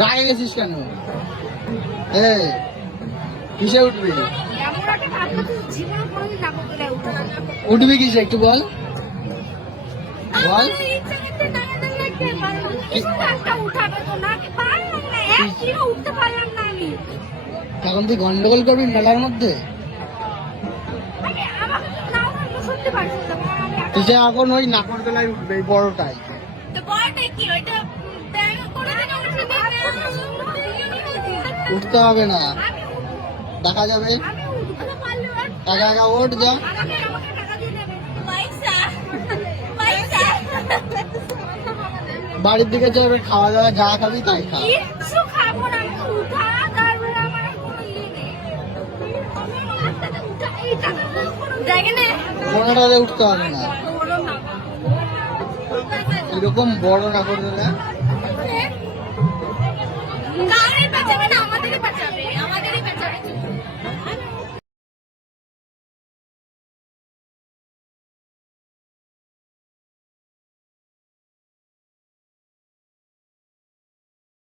রাগে গেছিস কেন এ কিসে উঠবি। উঠবি কিসে একটু বল বল আমার ইচ্ছা করছে নাগরদোলায় উঠতে পারব না। কিছু একটা উঠাবে তো না, কি পারলাম না, এক কিলো উঠতে পারলাম না আমি। এখন তুই গন্ডগোল করবি মেলার মধ্যে তুই যে এখন ওই নাকরদোলায় উঠবে বড়টাই বড়টাই কি, ওইটা উঠতে হবে না। দেখা যাবে। উঠবো একা একা ওঠ যা। টাকা বাড়ির দিকে চলবে খাওয়া দাওয়া যা খাবি তাই খা। উঠতে হবে না আমি উঠা তারপরে আমার বাঁচাবে না আমাদেরই বাঁচাবে